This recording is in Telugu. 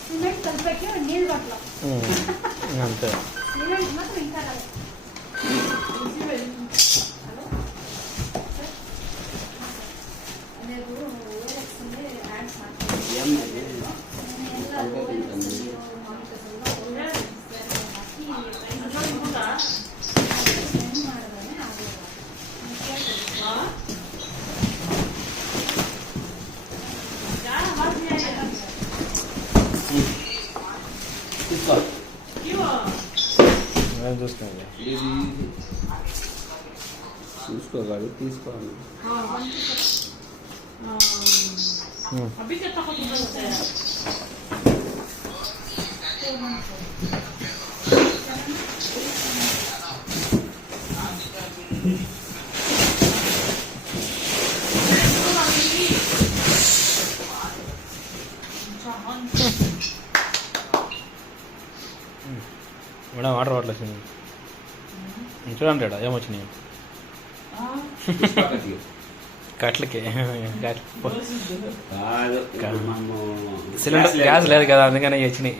సిమెంట్ కలిపాక నీళ్ళు పట్ల అంతే సిమెంట్ మాత్రం ఇంకా రాదు. చూసుకోవాలి తీసుకోవాలి మేడం వాటర్ వాటర్ వచ్చింది చూడండి ఏమొచ్చినాయి కట్లకి సిలిండర్ గ్యాస్ లేదు కదా అందుకనే వచ్చినాయి.